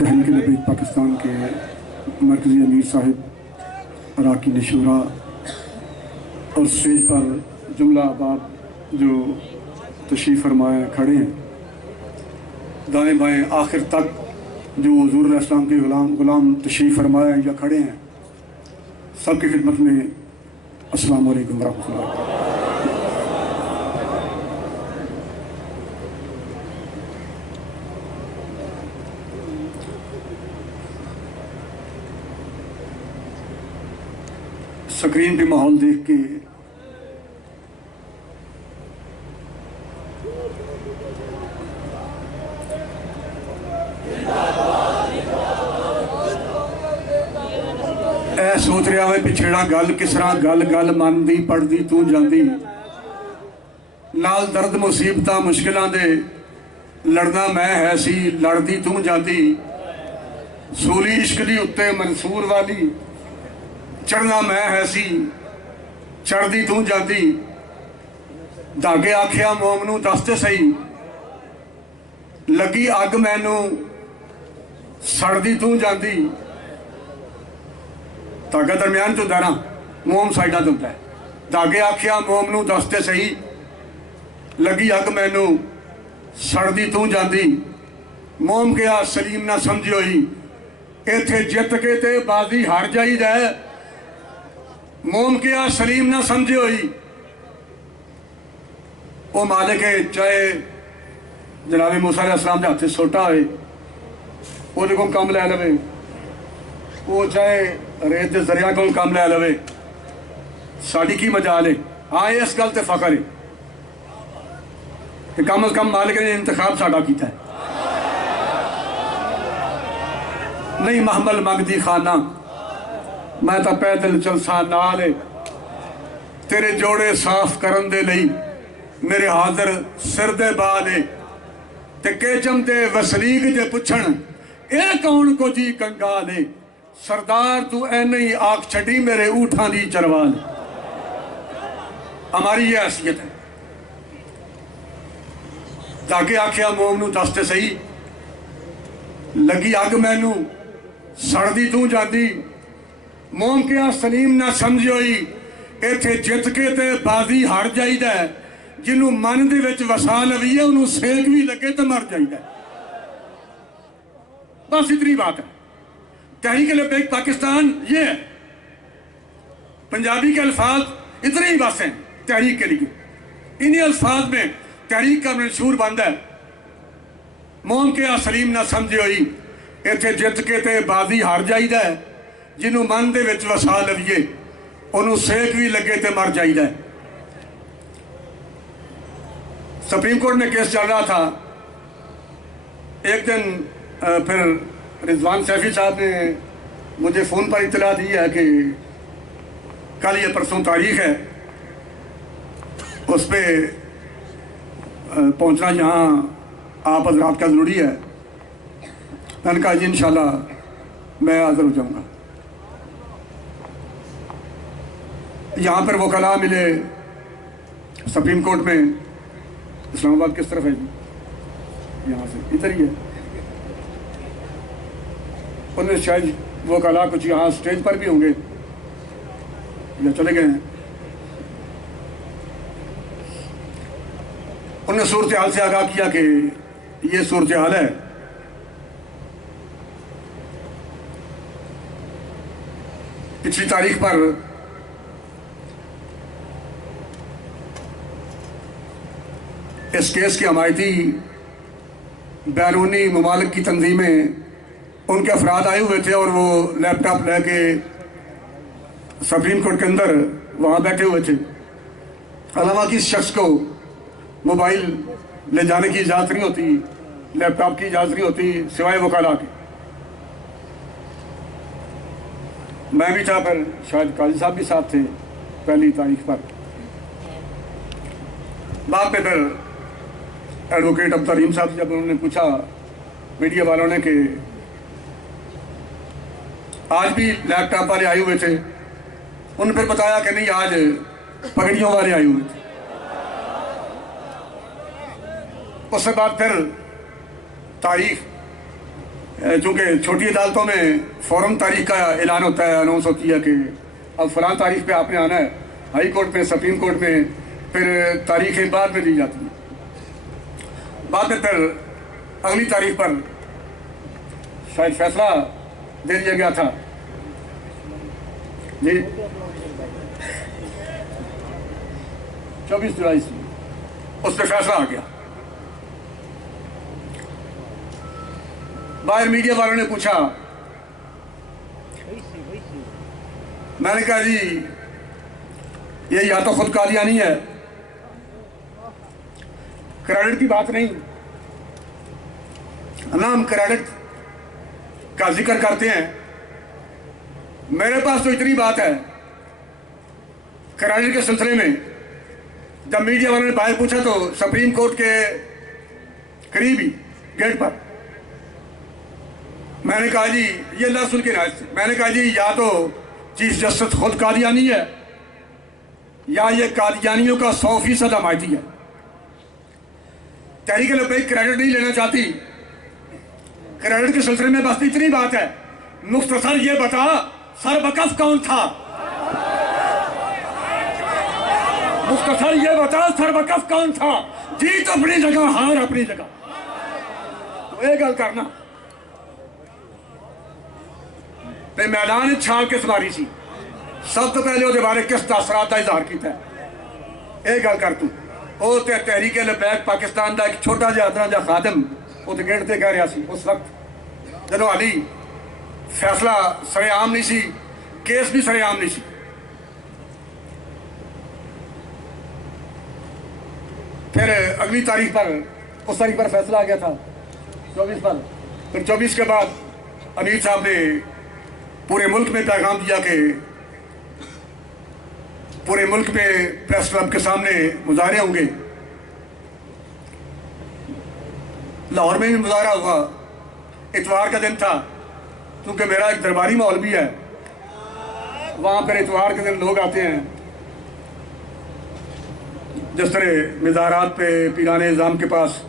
तहरीक लबैक पाकिस्तान के मरकज़ी अमीर साहिब अरकान शुरा और स्टेज पर जुमला अहबाब जो तशरीफ़ फरमाए खड़े हैं, दाएँ बाएँ आखिर तक जो हुज़ूर अलैहिस्सलाम के गुलाम तशरीफ़ फरमाए या खड़े हैं, सबकी खिदमत में अस्सलाम वालेकुम वरहमतुल्लाह। स्क्रीन पे माहौल देख के ऐ सोच रहा है पिछड़ा गल किस तरह गल गल मनदी पढ़दी तू जांदी नाल दर्द मुसीबत मुश्किलों दे लड़ना मैं है सी लड़दी तू जांदी सूली इश्क दी उत्ते मंसूर वाली चढ़ना मैं है सी चढ़दी तू जाती धागे आखिया मोम नू दसते सही लगी अग मैनू सड़दी तू जाती धागा दरम्यान चुंदा ना मोम साइडा चुंदा है धागे आखिया मोम नू दसते सही लगी अग मैनू सड़दी तू जाती मोम गया सलीम ना समझी होई इत्थे जित के ते बाजी हार जाईदा है मोम क्या सलीम ना समझे हुई वो मालिक है चाहे जनाबे मूसा अलैहिस्सलाम के हाथ सोटा होए वो को कम लै लवे वो चाहे रेत के जरिया को कम लै लवे साड़ी की मजाल है। हाँ इस गल ते फखर है कि कम अज कम मालिक ने इंतखाब साडा कीता है नहीं महमल मंगदी खाना मैं तो पैदल चलसा नाल तेरे जोड़े साफ करन दे लई मेरे हाजर सिर दे बाल ते केचम ते वसलीक जे पुछण ए कौन को जी कंगाल सरदार तू ऐने ही आख छड़ी मेरे ऊठां दी चरवाल। हमारी ये हैसियत है ताकि आखिया मोम नू दसते सही लगी अग मैनू सड़दी तू जाती मोम क्या सलीम ना समझी होई इत्थे जित के ते बाजी हार जाईदा है जिन्हों मन दे विच वसा लवीए उन्होंने सेक भी लगे तो मर जाईदा है। बस इतनी बात है। तहरीक लबैक पाकिस्तान ये है पंजाबी के अल्फाज इतने ही बस हैं तहरीक के लिए इन्हीं अल्फाज में तहरीक का मंशूर बंद है मोम क्या सलीम ना समझी होई इत्थे जित के ते बाजी हार जाईदा है जिन्हों मन दे विच वसा लवीए उन्होंने सेक भी लगे तो मर जाईदा है। सुप्रीम कोर्ट में केस चल रहा था एक दिन फिर रिजवान सैफी साहब ने मुझे फ़ोन पर इतला दी है कि कल ये परसों तारीख है, उस पर पहुंचना यहाँ आप हजरात का ज़रूरी है। मैंने कहा जी इंशाल्लाह मैं हाज़िर हो जाऊँगा। यहाँ पर वकला मिले सुप्रीम कोर्ट में। इस्लामाबाद किस तरफ है जी? यहाँ से इधर ही है। उन्हें शायद वकला कुछ यहाँ स्टेज पर भी होंगे या चले गए हैं। उन्हें सूरत हाल से आगाह किया कि ये सूरत हाल है, पिछली तारीख पर इस केस के हमायती बैरूनी ममालिक की तंजीमें, उनके अफराद आए हुए थे और वो लैपटॉप लेके सुप्रीम कोर्ट के अंदर वहाँ बैठे हुए थे। हालांकि इस शख्स को मोबाइल ले जाने की इजाज़त नहीं होती, लैपटॉप की इजाज़त नहीं होती सिवाय वकाला के। मैं भी था, पर शायद काजी साहब भी साथ थे पहली तारीख पर। बाद में फिर एडवोकेट अब्दुल रहीम साहब जब उन्होंने पूछा मीडिया वालों ने कि आज भी लैपटॉप वाले आए हुए थे, उन्होंने फिर बताया कि नहीं आज पगड़ियों वाले आए हुए थे। उसके बाद फिर तारीख, चूँकि छोटी अदालतों में फ़ौरन तारीख का ऐलान होता है, अनाउंस होती है कि अब फ़लाँ तारीख पे आपने आना है। हाई कोर्ट में, सुप्रीम कोर्ट में फिर तारीखें बाद में दी जाती हैं। बाद में फिर अगली तारीख पर शायद फैसला दे दिया गया था जी, 24 जुलाई से उस पर फैसला आ गया। बाहर मीडिया वालों ने पूछा, मैंने कहा जी ये या तो खुद कादियानी है, क्रेडिट की बात नहीं ना, हम क्रेडिट का जिक्र करते हैं। मेरे पास तो इतनी बात है, क्रेडिट के सिलसिले में जब मीडिया वालों ने बाहर पूछा तो सुप्रीम कोर्ट के करीब ही गेट पर मैंने कहा जी ये लफ्ज़ के राज से, मैंने कहा जी या तो चीफ जस्टिस खुद कादियानी है या ये कादियानियों का 100% हमायती है। तहरीक लब्बैक क्रेडिट नहीं लेना चाहती। क्रेडिट के सिलसिले में बस इतनी बात है, मुख्तसर ये बता सरबकफ कौन था? मुख्तसर ये बता सरबकफ कौन था? जीत अपनी जगह, हार अपनी जगह। तो ये गल करना ते मैदान छाल किस मारी सी, सब तो पहले वो बारे किस तासरात का इजहार किया। यह गल कर तू वो तहरीक लब्बैक पाकिस्तान का एक छोटा जिहा अदना जिहा खादम उस गेट से कह रहा सी उस वक्त जो हाली फैसला सरेआम नहीं सी, केस भी सरेआम नहीं सी। फिर अगली तारीख पर, उस तारीख पर फैसला आ गया था 24 पर। फिर 24 के बाद अमीर साहब ने पूरे मुल्क में पैगाम दिया कि पूरे मुल्क में प्रेस क्लब के सामने मुजाहरे होंगे। लाहौर में भी मुजाहरा हुआ, इतवार का दिन था, क्योंकि मेरा एक दरबारी माहौल भी है, वहाँ पर इतवार के दिन लोग आते हैं। जिस तरह मज़ारात पे पीराने निज़ाम के पास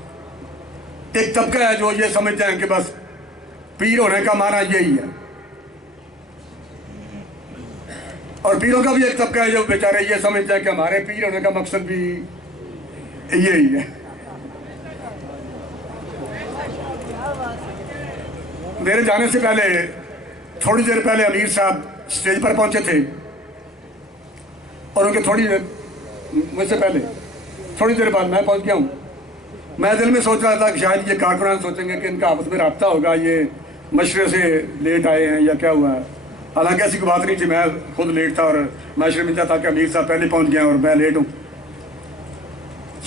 एक तबका है जो ये समझते हैं कि बस पीर होने का माना यही है, और पीरों का भी एक तबका है जो बेचारे ये समझते हैं कि हमारे पीर होने का मकसद भी यही है। मेरे जाने से पहले, थोड़ी देर पहले अमीर साहब स्टेज पर पहुंचे थे और उनके थोड़ी देर मुझसे पहले थोड़ी देर बाद मैं पहुंच गया हूँ। मैं दिल में सोच रहा था कि शायद ये कारकुनान सोचेंगे कि इनका आपस में रब्ता होगा, ये मशरे से लेट आए हैं या क्या हुआ है। हालांकि ऐसी कोई बात नहीं थी, मैं खुद लेट था और मशरे में था कि अमीर साहब पहले पहुंच गए और मैं लेट हूँ।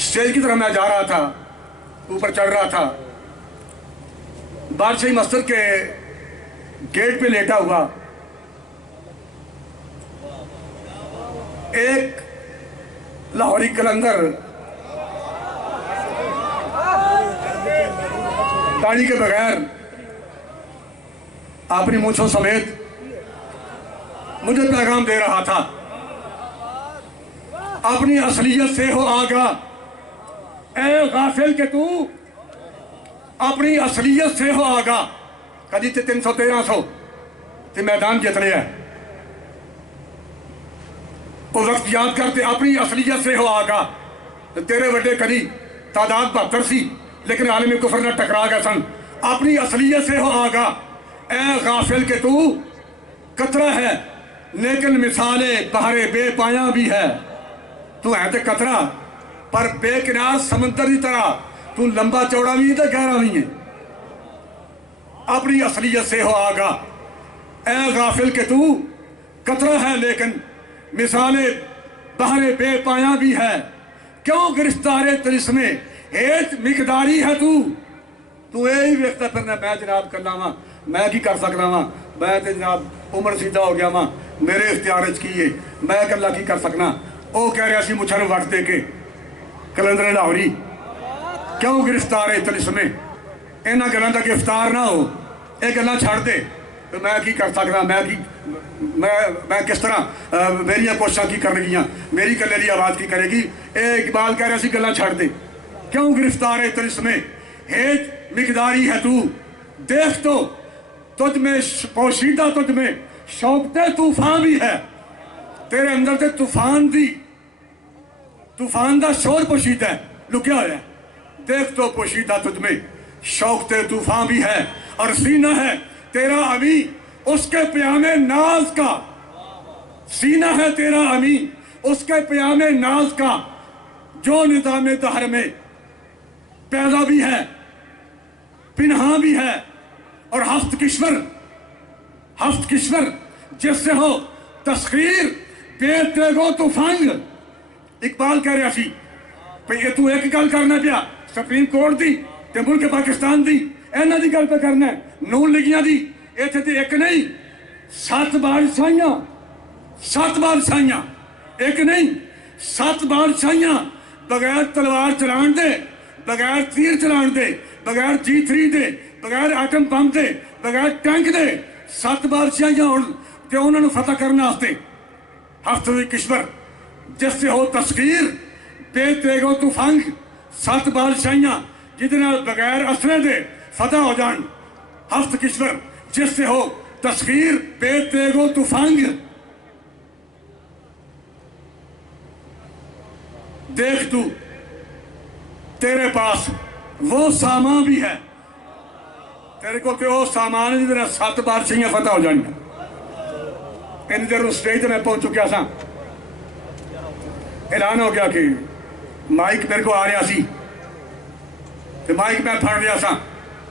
स्टेज की तरफ मैं जा रहा था, ऊपर चढ़ रहा था, बादशाही मस्जिद के गेट पे लेटा हुआ एक लाहौरी कलंदर दाढ़ी के बगैर अपनी मूंछों समेत मुझे पैगाम दे रहा था, अपनी असलियत से हो आगा, ए गाफिल के तू अपनी असलियत से हो आगा। कदी ते 300-1300 ते मैदान जित लिया, वो वक्त याद करते अपनी असलियत से हो आगा। तेरे वड्डे कदी तादाद 72 सी, लेकिन आलमी कुफर ने टकरा गए सन। अपनी असलियत से हो आगा, ए गाफिल के तू कतरा है लेकिन मिसाले बहरे बेपाया भी है। तू है तो कतरा पर बेकिनार समंदर की तरह, तू लंबा चौड़ा भी तो गहरा भी है। अपनी असलियत से हो आगा, ए गाफिल के तू कतरा है लेकिन मिसाले बहरे बेपाया भी है। क्यों गिरफ्तारे तिलिस्मे हेच मिकदारी है तू। तू यही वेखता फिरना, मैं जनाब करना वा, मैं की कर सकना वा, मैं तो जनाब उम्र सीधा हो गया वा, मेरे इख्तियार की है, मैं कला की कर सकना। वो कह रहा सी मुछा वट दे के कलंदर लाहौरी, क्यों गिरफ्तार है तिलिस्मे, इन्होंने गलों का गिरफ्तार ना हो, ये गल्लां छड़ दे। तो मैं की कर सकता, मैं किस तरह मेरिया कोशिशां की करनगियां, मेरी कल्ले की आवाज़ की करेगी। ये इकबाल कह रहा सी गल्लां छड़ दे, क्यों गिरफ्तार है तिलिस्मे हेच मिकदारी है तू। देख तो तुझ में पोशीदा, तुझ में शौकते तूफान भी है, तेरे अंदर से तूफान का शोर पोशीदा है, लुकिया हुआ है। देख तो पोशीदा तुझ में शौकते तूफान भी है, और सीना है तेरा अमी उसके प्यामे नाज का। सीना है तेरा अमी उसके प्यामे नाज का, जो निज़ामे दहर में पैदा भी है पिन्हा भी है। और हफ्त किश्वर जिससे हो तस्खीर बेतेगो तूफान। इकबाल कह रहा सी भाई तू एक गल करना पिया सुप्रीम कोर्ट दी ते मुल्क पाकिस्तान दी, इन्हां दी गल पे करना है, नून लीगियां दी। इत्थे ते एक नहीं 7 बादशाहियां, एक नहीं 7 बादशाहियां, बगैर तलवार चलान दे, बगैर तीर चलान दे, बगैर G3 दे, बगैर आटम बम दे, बगैर टैंक दे 7 बादशाहियां होण ते उन्हां नूं फतह करने वास्ते। हफ्त किश्वर जिससे हो तस्खीर बेतेगो तूफान, 7 बादशाहियां जिहदे नाल बगैर असरे दे फतह हो जान। हफ्त किश्वर जिससे हो तस्खीर बेतेगो तूफान। देख तू तेरे पास वो सामान भी है, तेरे को वो सामान है जिहदे नाल 7 बादशाहियां फतह हो जानियां। इन देर स्टेज पर मैं पहुंच चुकिया सा, ऐलान हो गया कि माइक मेरे को आ रहा सी, तो माइक मैं फड़ लिया सा,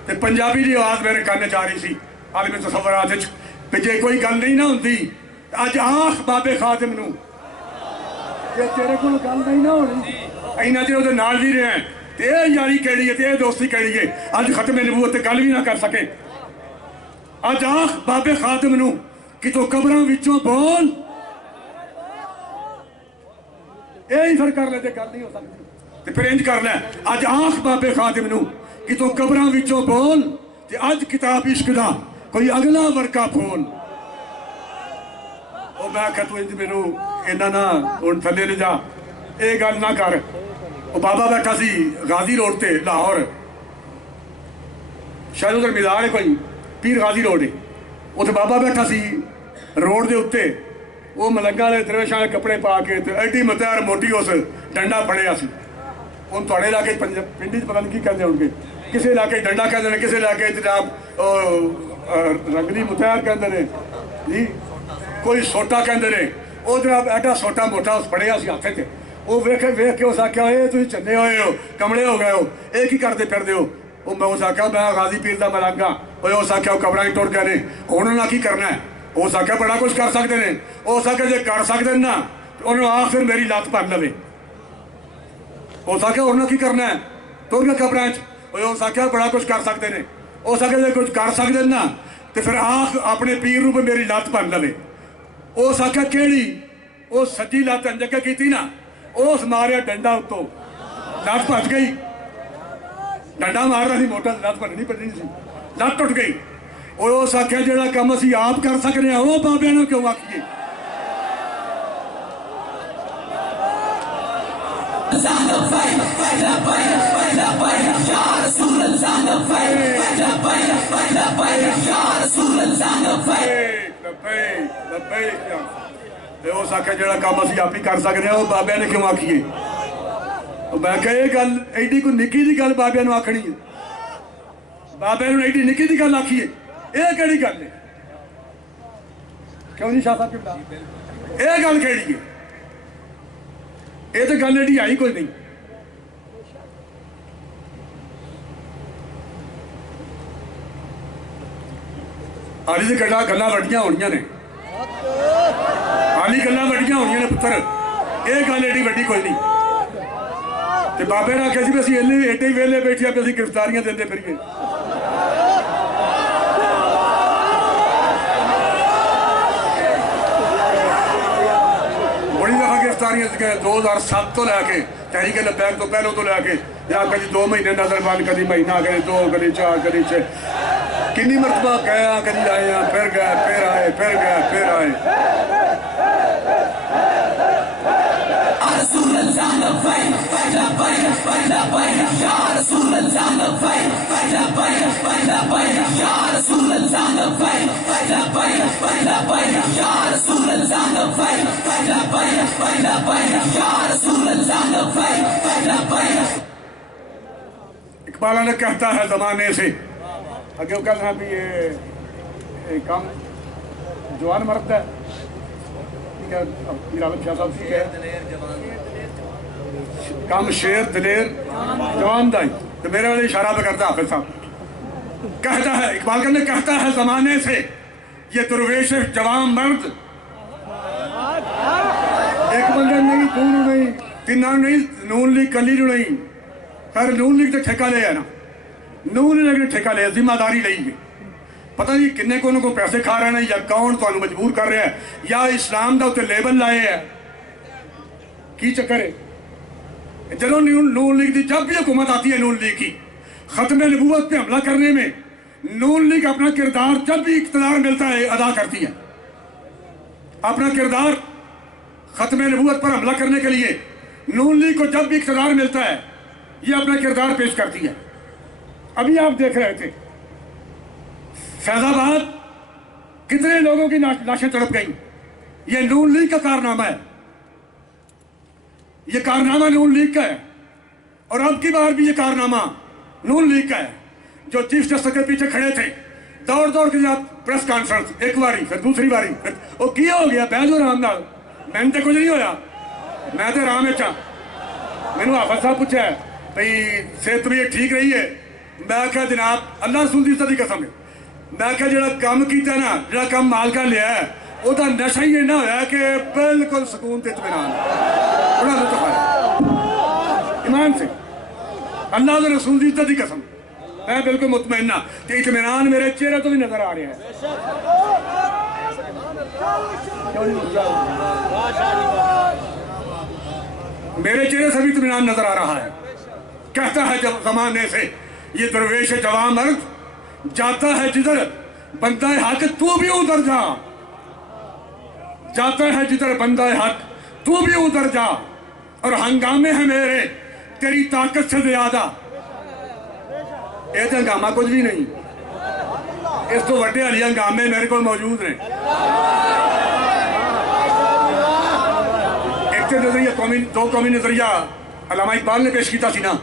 तो पंजाबी की आवाज़ मेरे कान च आ रही सी। आलमी तसव्वुरात भी जे कोई गल नहीं ना होंदी, अज आख बाबे खादिम नूं, जे तेरे को गल नहीं ना होनी, इन्ना चेर उहदे नाल भी रहे ते यारी केड़ी है, ते दोस्ती केड़ी है, अज खत्म नबूवत गल भी ना कर सके। अज आख बाबे खादिम नूं कि तू कबरां विचों बोल, यही फिर कर ले, गल नहीं हो सकती। तो फिर इंज कर लै, अज आख बाबे खादिम नूं कि तू कबरां विचों बोल, ते अज किताब इश्क दा कोई अगला वर्का खोल। और मैं आख्या तू इंज मैनू इन्ना ना हुण थल्ले ले जा, ये गल ना कर। वो बाबा बैठा सी गाजी रोड ते लाहौर, शायद उधर मीज़ार है कोई, पीर गाजी रोड है, उत्थे बाबा बैठा सी रोड के उत्ते। वो मलंगा वाले दरवेशां वाले कपड़े पा के एडी मतैर मोटी उस डंडा फड़िया सी। हुण तुहाडे इलाके पिंडी च पता नहीं की कहते होणगे, किसी इलाके डंडा कहते हैं, किसी इलाके जनाब रंगली मुतैर कहते हैं जी, कोई सोटा कहते हैं। वो जनाब एडा सोटा मोटा उस फड़िया सी हाथे ते, वो वेख के उस आख्या ये तुसीं चन्ने होए हो, कमले हो गए हो, ये की करते फिरदे हो। वो मैं उस आख्या मैं गाजी पीर दा मलंगा। उस आख्या कबरां टुर गए ने, हुण उन्हां की करना है। उस आख्या बड़ा कुछ कर सकते हैं, उस आख्या जे कर सकते ना उन्होंने आ फिर मेरी लत्त भर लवे। उस आख्या उन्होंने की करना है, तुर गए कबरां च। उस आख्या बड़ा कुछ कर सकते हैं, उस आख्या जे कुछ कर सकते ना तो फिर आख अपने पीर नूं मेरी लत्त भर लवे। उस आख्या केड़ी, वो सज्जी लत्त अंजक की ना, उस मारिया डंडा उत्तों, लत्त भज गई। डंडा मारना सी मोटा, लत्त भजनी भजनी सी, लत्त टुट गई। और उस आख्या जिहड़ा काम असीं आप कर सकते हैं वो बाबे नूं क्यों आखीए। उस आख्या जिहड़ा काम असीं आप ही कर सकते हैं वो बाबे ने क्यों आखीए। मैं कहा यह गल एडी कोई निक्की जी गल बाबे नूं आखनी है, बाबे नूं एडी निक्की जी गल आखीए, यह केड़ी गल है? क्यों नहीं शाह साहब किबला, यह गल केड़ी है? ये तो गल एडी आई कोई नहीं। हाली तो गल्लां वड्डियां होणियां ने, हाली गल्लां वड्डियां होणियां ने पुत्तर, यह गल एडी वड्डी कोई नहीं। तो बाबे ने आख्या सी एडे ही वेले बैठे भी असीं गिरफ्तारियां देंदे फिरीए। बड़ी दफा गिरफ्तारियां 2007 तो लैके तहरीक लबैक तो पहलों तो लैके, या कभी 2 महीने नजर बंद, कभी महीना, कभी 2, कभी 4, कभी 6, कितनी मरतबा गया, कभी आए फिर गए, फिर आए, फिर गए, फिर आए। इकबाल ने कहता है जमाने से, अगे वो कहता है भी ये काम जवान मर्द है, काम शेर दलेर जवान दाई, तो मेरे वाले इशारा पे करता हाफिज साहब। कहता है इकबाल ने कहता है जमाने से ये दुर्वेश जवान मर्द, एक बंदे नहीं, दोनों नहीं, तिना नहीं, नून लीग कली नहीं, खैर नून लीग तो ठेका ले है ना, नून लीग ने ठेका लिया, जिम्मेदारी ली है। पता नहीं किन्ने को पैसे खा रहे हैं, या कौन तो मजबूर कर रहे हैं, या इस्लाम का उत्ते लेबल लाए है, की चक्कर है। जब नून लीग की जब भी हुकूमत आती है, नून लीग की खत्म नबूवत पे हमला करने में नून लीग अपना किरदार जब भी इख्तियार मिलता है अदा करती है। अपना किरदार खत्म नबूवत पर हमला करने के लिए नून लीग को जब भी इख्तियार मिलता है ये अपना किरदार पेश करती है। अभी आप देख रहे थे फैजाबाद कितने लोगों की लाशें तड़प गई, ये नून लीग का कारनामा है, ये कारनामा नून लीग का है। और अब की बार भी ये कारनामा नून लीग का है। जो चीफ जस्टिस के पीछे खड़े थे, दौड़ दौड़ के आप प्रेस कॉन्फ्रेंस, एक बारी फिर दूसरी बारी, वो किया हो गया बैजो राम नाल, मैंने तो कुछ नहीं होया, मैं तो राम चा। मैनू हाफिज साहब पूछा भाई सेहत तबीयत ठीक रही है, मैं क्या जनाब अल्लाह रसूल दी सदी कसम है, मैं क्या जो काम किया ना, जो काम मालका लिया है वह नशा ही इन्ना होया कि बिल्कुल सुकून ते इत्मीनान, बड़ा लुत्फ आया ईमान से, अल्लाह के रसूल दी इज्जत दी कसम, मैं बिल्कुल मुतमइन्ना कि इत्मीनान मेरे चेहरे तो भी नजर आ रहा है। मेरे चेहरे से भी इत्मीनान नजर आ रहा है। कहता है जब जमाने से ये दरवेश जवान मर्द जाता है जिधर बंदा हक तू भी उधर जा, जाता है जिधर बंदा हक तू भी उधर जा, और हंगामे हैं मेरे तेरी ताकत से ज्यादा। ये तो हंगामा कुछ भी नहीं, इस तो वड्डे हली हंगामे मेरे को मौजूद ने। एक तो नजरिया दो कौमी नजरिया अल्लामा इकबाल ने पेश किया ना,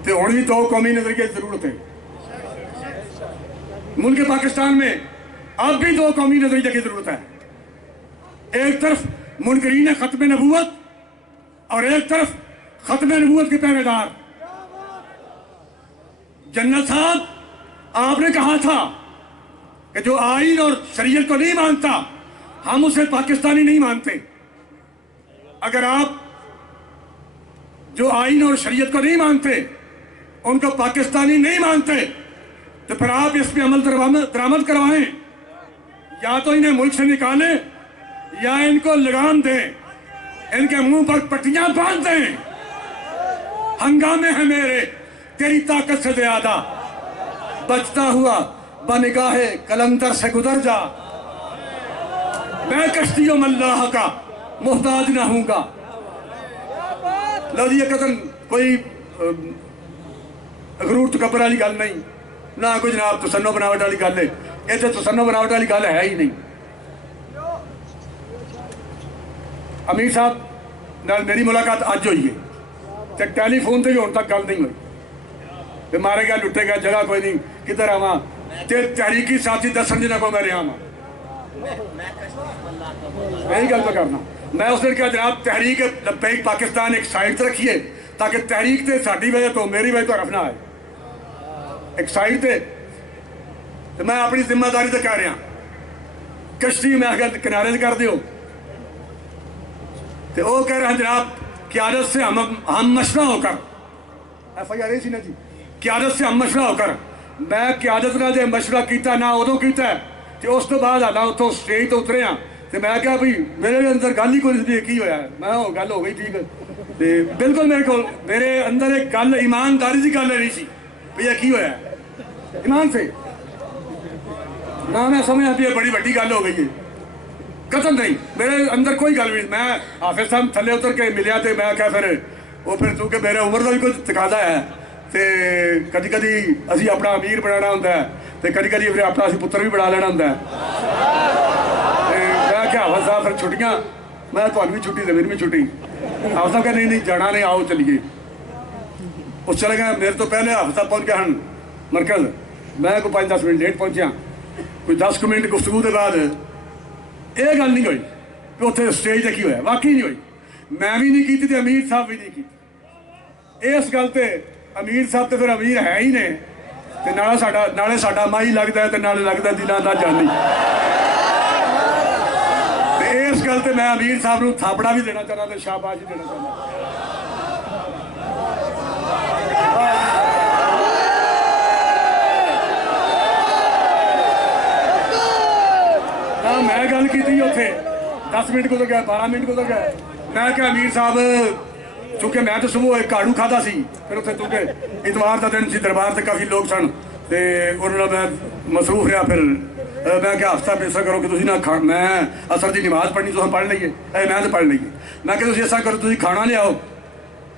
तो हुण भी दो कौमी नजरिए की जरूरत है। मुल्क पाकिस्तान में अब भी दो कौमी नजरिए की जरूरत है। एक तरफ मुनकरीन खत्म नबूवत और एक तरफ खत्म नबूवत के पहरेदार। जन्नत साहब आपने कहा था कि जो आईन और शरीयत को नहीं मानता हम उसे पाकिस्तानी नहीं मानते। अगर आप जो आईन और शरीयत को नहीं मानते उनको पाकिस्तानी नहीं मानते तो फिर आप इस पे अमल दरामद करवाएं, या तो इन्हें मुल्क से निकालें या इनको लगाम दें, इनके मुंह पर पट्टियां बांध दें। हंगामे हैं मेरे तेरी ताकत से ज्यादा, बचता हुआ बनिगाहे कलंदर से गुजर जा। मैं कश्तियों अल्लाह का मोहताज ना हूंगा। लो जी, कदम कोई गरूर तकबर वाली गल नहीं ना, कोई जनाब तसन्नो बनावट वाली गल है। इतने तसन्नो बनावट वाली गल है ही नहीं। अमीर साहब नाल मेरी मुलाकात अज हुई है, तो टैलीफोन से भी हुण तक गल नहीं हुई। तो मारे गया लुटे गया, जगह कोई नहीं, किधर आवा ते तहरीकी साथी दसन जिन्हों को मैं रहा वा, यही गल तो करना। मैं उस दिन क्या जनाब, तहरीक लब्बैक पाकिस्तान एक साइड से रखिए, ताकि तहरीक से साड़ी वजह तो मेरी वजह तो रफ ना आए एक साइड से। तो मैं अपनी जिम्मेदारी से कह रहा, कश्ती मैं अगर किनारे से कर दियो। तो वो कह रहे हैं जनाब, क्यादत से हम मशवरा होकर, FIR सी ना जी, क्यादत से हम मशवरा होकर, मैं क्यादत ना जो मशवरा किया ना उदों किया, तो उस तो बाद आना उतो स्टेज तो उतरे हाँ। तो मैं क्या भी मेरे अंदर गल ही कोई नहीं की होया, मैं वो गल हो गई ठीक है। तो बिल्कुल मेरे अंदर एक गल ईमानदारी की गल नहीं सी भैया की होया ईमान से ना, मैं समझा भी बड़ी वड्डी गल हो गई है। कतन नहीं, मेरे अंदर कोई गल नहीं। मैं हाफिज साहब थले उतर के मिलिया, तो मैं क्या फिर वो फिर चूंकि मेरे उम्र का भी कुछ तकाजा है, तो कभी कभी असी अपना अमीर बनाना होंगे, तो कभी कभी फिर अपना असी पुत्र भी बना लेना होंगे। मैं क्या हाफिज साहब फिर छुट्टियां, मैं तुहानू भी छुट्टी, मेरी भी छुट्टी। हाफिज साहब कहा नहीं जाना नहीं, आओ चलिए। उस चले गए, मेरे तो पहले हाफिज साहब पहुँच गए हैं मरकज, मैं कोई 5-10 मिनट लेट पहुंचा। कोई 10 मिनट गुफ्तगू के बाद ये गल नहीं हुई कि उत्थे स्टेज ते की होया, वाकई नहीं हुई। मैं भी नहीं की ते अमीर साहब भी नहीं की। इस गल ते अमीर साहब तो फिर अमीर है ही ने, ते नाले साडा माई लगता है, तो नाले लगता दिलों का जानी। इस गल ते मैं अमीर साहब को थापड़ा भी देना चाहता, तो शाबाश देना चाहता। मैं गल की उत्थे 10 मिनट गुजर गया, 12 मिनट गुजर गए। मैं क्या अमीर साहब, चूंकि मैं तो सुबह एक काड़ू खाता सी, फिर उत्थे चूंकि इतवार का दिन सी, दरबार से काफ़ी लोग सन, तो उन्होंने मैं मसरूफ रहा। फिर मैं क्या हफ्ता पैसा करो कि तुम ना खा, मैं असर की नमाज पढ़नी तुम पढ़ लीए, मैं तो पढ़ लीए। मैं क्या तुम ऐसा करो, तुम खाना लियाओ।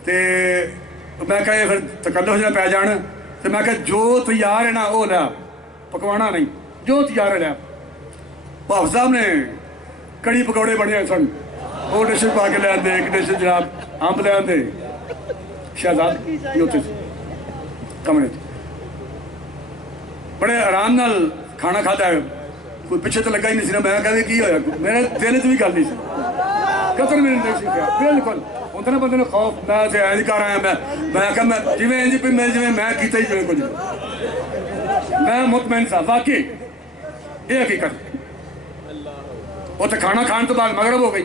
तो मैं क्या फिर तकल्लुफ जो पै जान, तो मैं क्या जो तैयार है ना वो लिया, पकवाना नहीं, जो तैयार है लिया। भाव साहब ने कड़ी पकौड़े बने सन, वो डिश पा के लिया, एक डिश जनाब अंब लिया, शहजाद उत्थे कमरे बड़े आराम नाल खाना खाता है, कोई पिछे तो लगा ही नहीं सी ना। मैं कहते की होया, मेरे दिल च भी गल नहीं सी, कतर मेरे नहीं सीखा बिल्कुल होंगे ना बंदे खौफ। मैं ऐज कर आया, मैं क्या मैं जिमें इंज भी मैं जिमें मैं किया ही जिमें कुछ, मैं मुतमैन सा वाकई ये हकीकत। उत्थे खाना खाने तो बाद मगरब हो गई।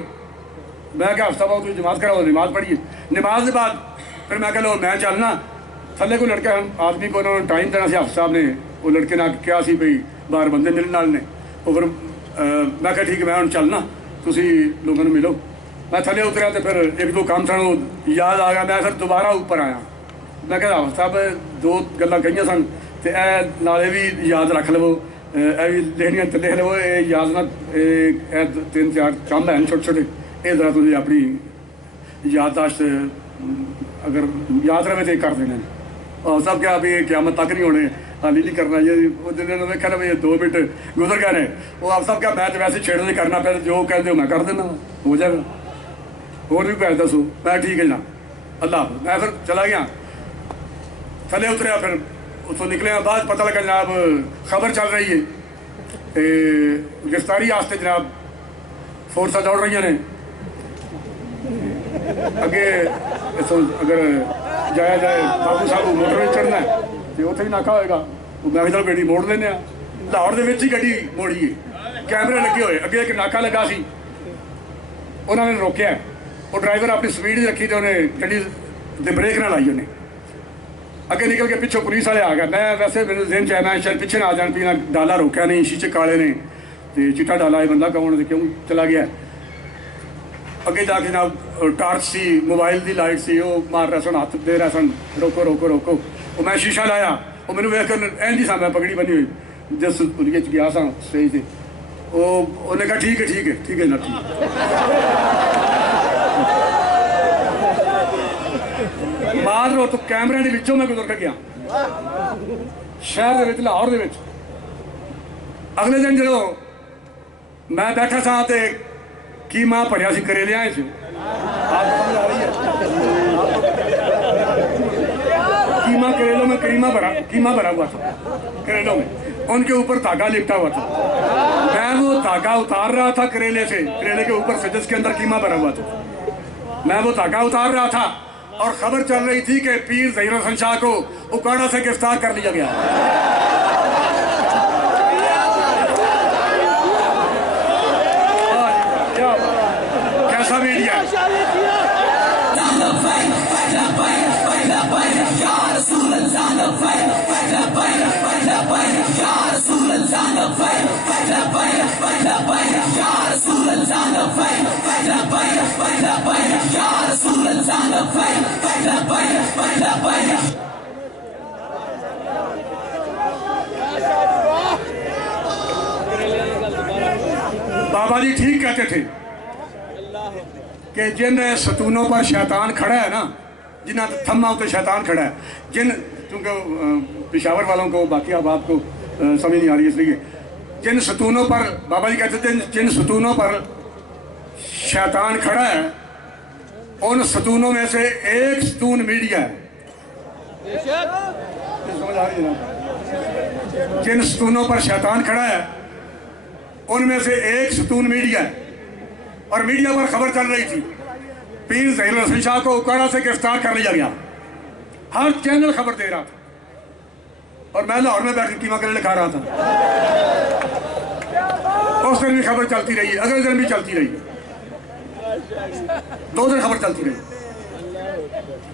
मैं क्या हफ्ता बाद जमात कराओ, नमाज पढ़िए। नमाज के बाद फिर मैं कह लो मैं चलना, थले को लड़के आदमी को उन्होंने टाइम देना, हाफिज साहब ने वो लड़के ने क्या सी भाई बाहर बंदे मिलने वाले ने, वो फिर मैं क्या ठीक है मैं हम चलना, तुम लोगों ने मिलो। मैं थले उतरिया, तो फिर 1-2 काम सन याद आ गया, मैं फिर दोबारा ऊपर आया। मैं क्या हाफिज साहब 2 गल्लां कही सन, तो यह नाले भी याद रख लवो, भी लिखनियां तो लिख लवो, ये याद ना 3-4 काम हैं छोटे छोटे, ये जरा तुम अपनी याददाश्त अगर याद रहे तो कर देने। और सब क्या भी क्यामत तक नहीं होने, हाली नहीं करना ये देखा ना भाई 2 मिनट गुजर गए ने, वो आप सब क्या मैं तो वैसे छेड़ नहीं करना, फिर जो कहते हो मैं कर देना, हो जाएगा। और भी पैसे दसो, मैं ठीक है ना अल्लाह। मैं फिर चला गया, थले उतरिया, फिर उतों निकले बाद पता लगा जनाब खबर चल रही है, गिरफ्तारी वास्ते जनाब फोर्सा दौड़ रही ने अगे। इतों अगर जाया जाए बाबू साहब मोटर में चढ़ना है, तो उत्थे भी नाका होएगा, मैं भी चलो गड्डी मोड़ देने। लाहौर के गड्डी मोड़ी है, कैमरे लगे हुए, अगे एक नाका लगा सी, उन्होंने रोकया, वो ड्राइवर अपनी स्पीड रखी, तो उन्हें गड्डी दे ब्रेक ना लाई, उन्हें अगे निकल के पिछों पुलिस वाले आ गए। मैं वैसे मेरे दिन च मैं शायद पिछे ना आ जान, पी डाला रोकया नहीं, शीशे काले ने, तो चिट्टा डाला है बंदा कौन, क्यों चला गया। अगे जाके ना टार्च सी मोबाइल की लाइट सी वो मार रहा सन हाथ दे रहा सन रोको रोको रोको वो मैं शीशा लाया वो मैंने वेख कर इंज सा मैं पगड़ी बनी हुई जिस उलिये च गया सा स्टेज से वो उन्हें कहा ठीक है ठीक है ठीक है ना ठीक मार लो तो कैमरे के विचों मैं गुजर के गया शहर के लाहौर के अगले दिन जो मैं बैठा था तो कीमा भरिया सी करेलियां च कीमा करेलों में कीमा भरा हुआ था करेलों में उनके ऊपर धागा लिपटा हुआ था मैं वो धागा उतार रहा था करेले से करेले के ऊपर से जिसके अंदर कीमा भरा हुआ था मैं वो धागा उतार रहा था और खबर चल रही थी कि पीर ज़हीर हसन शाह को उकाड़ा से गिरफ्तार कर लिया गया। कैसा मीडिया बाबा जी ठीक कहते थे कि जिन सतूनों पर शैतान खड़ा है ना जिन्हें थम्मा उते शैतान खड़ा है जिन चूँकि पेशावर वालों को बाकी अहबाब को समझ नहीं आ रही इसलिए जिन सतूनों पर बाबा जी कहते थे जिन सतूनों पर शैतान खड़ा है उन सतूनों में से एक सतून मीडिया है। समझ आ रही है ना? जिन सतूनों पर शैतान खड़ा है उनमें से एक सतून मीडिया है और मीडिया पर खबर चल रही थी पीर ज़हीर हसन शाह को उकाड़ा से गिरफ्तार कर लिया गया। हर चैनल खबर दे रहा था और मैं लाहौर में बैठ के कीमा करेले खा रहा था। उस दिन भी खबर चलती रही, अगले दिन भी चलती रही, 2 दिन खबर चलती रही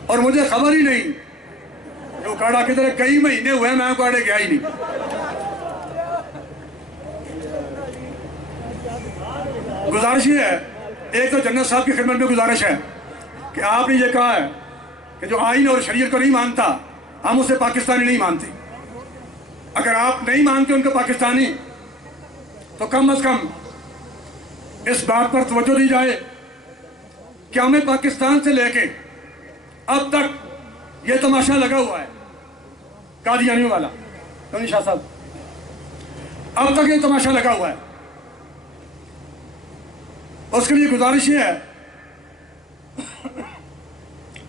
और मुझे खबर ही नहीं कि उकाड़ा किधर है। कई महीने हुए मैं उकाड़े गया ही नहीं। गुजारिश ये है, एक तो जन्नत साहब की खिदमत में गुजारिश है कि आपने ये कहा है कि जो आईन और शरीयत को नहीं मानता हम उसे पाकिस्तानी नहीं मानते। अगर आप नहीं मानते उनको पाकिस्तानी तो कम से कम इस बात पर तवज्जो दी जाए कि हमें पाकिस्तान से लेके अब तक ये तमाशा लगा हुआ है कादियानियों वाला तनी शाह साहब, अब तक ये तमाशा लगा हुआ है। उसके लिए गुजारिश ये है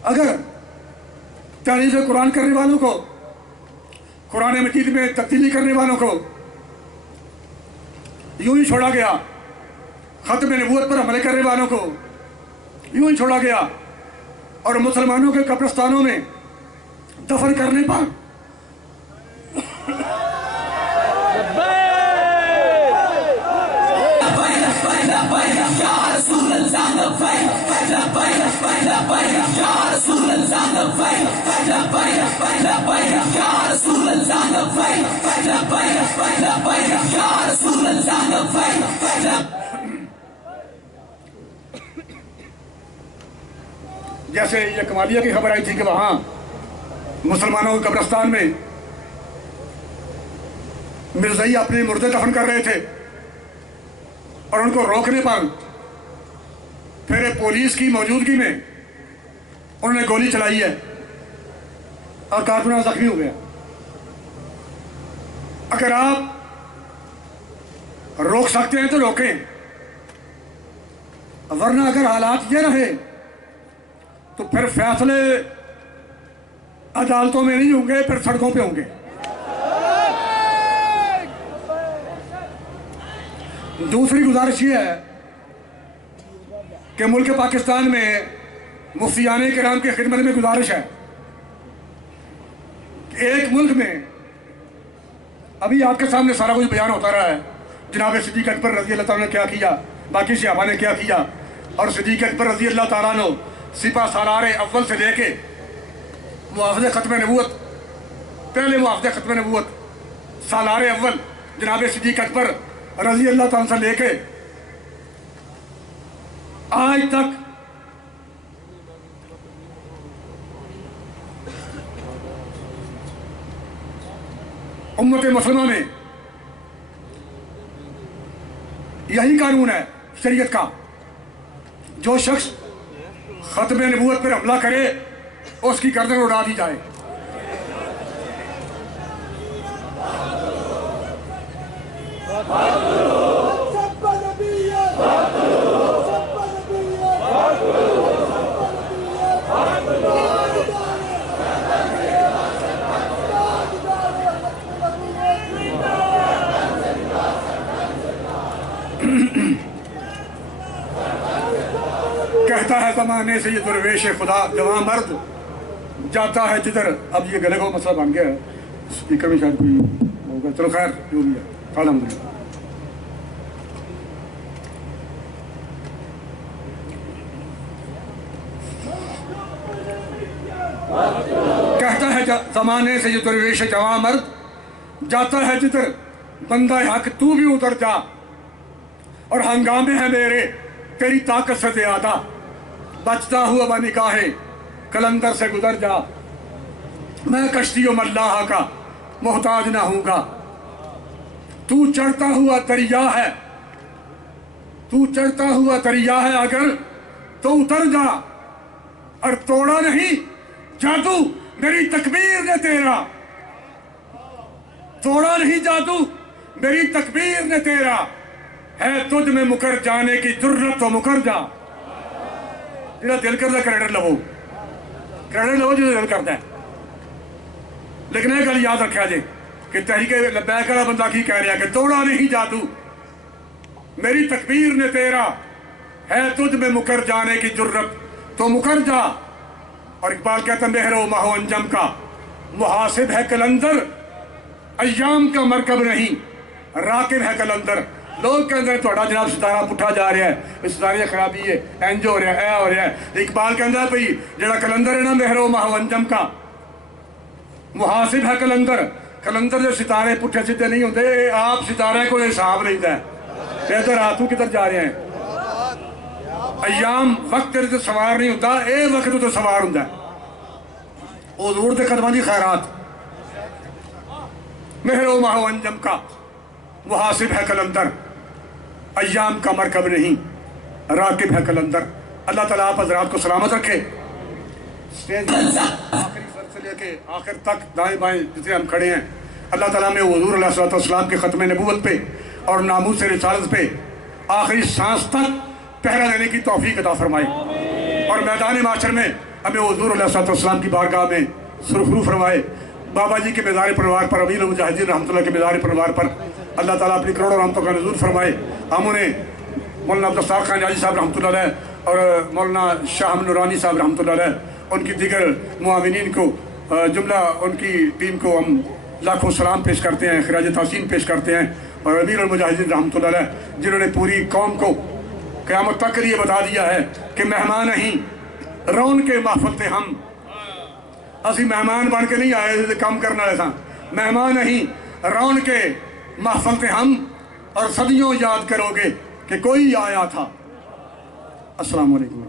अगर तहरीर कुरान करने वालों को, कुरान मजीद में तब्दीली करने वालों को यूं ही छोड़ा गया, खत्म नबूवत पर हमले करने वालों को यूं ही छोड़ा गया और मुसलमानों के कब्रिस्तानों में दफन करने पर जैसे ये कमालिया की खबर आई थी कि वहां मुसलमानों के कब्रिस्तान में मिर्ज़ाई अपने मुर्दे दफन कर रहे थे और उनको रोकने पर फिर पुलिस की मौजूदगी में उन्होंने गोली चलाई है और कारकुन जख्मी हो गया। अगर आप रोक सकते हैं तो रोकें, वरना अगर हालात ये रहे तो फिर फैसले अदालतों में नहीं होंगे, फिर सड़कों पे होंगे। दूसरी गुजारिश ये है कि मुल्क पाकिस्तान में मुफ्तियाने किराम की खिदमत में गुजारिश है कि एक मुल्क में अभी आपके सामने सारा कुछ बयान होता रहा है, जनाब सिद्दीक अकबर रजी अल्लाह ताला ने क्या किया, बाकी सहाबा ने क्या किया, और सिद्दीक अकबर रजी अल्लाह ताला ने सिपा सालार अव्वल से लेके मुआफ़ज़े ख़त्म नबूवत, पहले मुआफ़ज़े ख़त्म नबूवत सालार अव्वल जनाब सिद्दीक अकबर रजी अल्लाह ताला से लेके आज तक उम्मत मुसलमान में यही कानून है शरीयत का, जो शख्स खत्म नबूवत पर हमला करे उसकी गर्दन उड़ा दी जाए। कहता है ज़माने से ये दुर्वेश खुदा जवां मर्द जाता है जिधर। अब ये गले का मसला बन गया है, स्पीकर में शायद कोई होगा, चलो खैर जो भी है अल्हम्दुलिल्लाह। कहता है ज़माने से ये दुर्वेश जवां मर्द जाता है जिधर, बंदा हक तू भी उतर जा, और हंगामे है मेरे तेरी ताकत से ज्यादा, बचता हुआ बनिकाहे कलंदर से गुजर जा। मैं कश्ती मल्लाह का मोहताज ना हूँगा, तू चढ़ता हुआ दरिया है, तू चढ़ता हुआ दरिया है अगर तो उतर जा, और तोड़ा नहीं जादू मेरी तकबीर ने तेरा, तोड़ा नहीं जादू मेरी तकबीर ने तेरा, है तुझ में मुकर जाने की जुर्रत तो मुकर जा। जिहड़ा दिल करता क्रेडिट लवो, क्रेडिट लवो जो दिल करता है। लेकिन यह गल याद रखा जे कि तहरीके लब्बैक वाला बंदा की कह रहा कि तोड़ा नहीं जादू मेरी तकबीर ने तेरा, है तुझ में मुकर जाने की जुर्रत तो मुकर जा। और इकबाल कहता मेहरो माहो अंजम का मुहासिब है कलंदर, अय्याम का मरकब नहीं राकिब है कलंदर। लोग कहते हैं थोड़ा जनाब सितारा पुठा जा रहा है, सितारे खराबी है, इंज हो रहा है, ऐ हो रहा है। इकबाल कहता भाई जरा कलंदर है ना मेहरो माहो अंजम का मुहासिब है कलंदर, कलंदर जो सितारे पुठे सीधे नहीं होते, आप सितारे को हिसाब लेता है। कहते रातू किधर जा रहे हैं, अयाम वक्त तेरे तो सवार नहीं होता, ये वक्त तो सवार होता है। हजूर के कदमां दी खैरात मेहरो माहो अंजम का मुहासिब है कलंदर, अयाम का मरकब नहीं राकिब है कलंदर। अल्लाह ताला आप हजरात को सलामत रखे। स्टेज आखिरी सर से लेके आखिर तक दाएं बाएं जितने हम खड़े हैं, अल्लाह ताला में हुजूर अलैहिस्सलाम के ख़त्म नबूवत पे और नामूस रिसालत पे आखिरी सांस तक पहरा देने की तौफीक अता फरमाए, और मैदान माशर में हमें हुजूर अलैहिस्सलाम की बारगाह में सुरखरू फरमाए। बाबा जी के मेज़ार परवार पर, अमीर मुजाहिदीन रहमतुल्लाह के मेज़ार परवार पर अल्लाह ताला अपनी करोड़ों रहमतों का नज़ूर फरमाए। हम उन्हें मौलाना अब्दुल खान जाजी साहब रहमतुल्लाह अलैह और मौलाना शाह नूरानी साहब रहमतुल्लाह अलैह, उनकी दिगर मुआविनीन को, जुमला उनकी टीम को हम लाखों सलाम पेश करते हैं, खिराज तहसीन पेश करते हैं। और अमीर मुजाहिदीन रहमतुल्लाह अलैह जिन्होंने पूरी कौम को क़यामत तक के लिए बता दिया है कि मेहमान नहीं रौन के महफल थे हम, असी मेहमान बन के नहीं आए काम करने वाले सा, मेहमान नहीं रौन के महफल थे हम, और सदियों याद करोगे कि कोई आया था। अस्सलाम वालेकुम।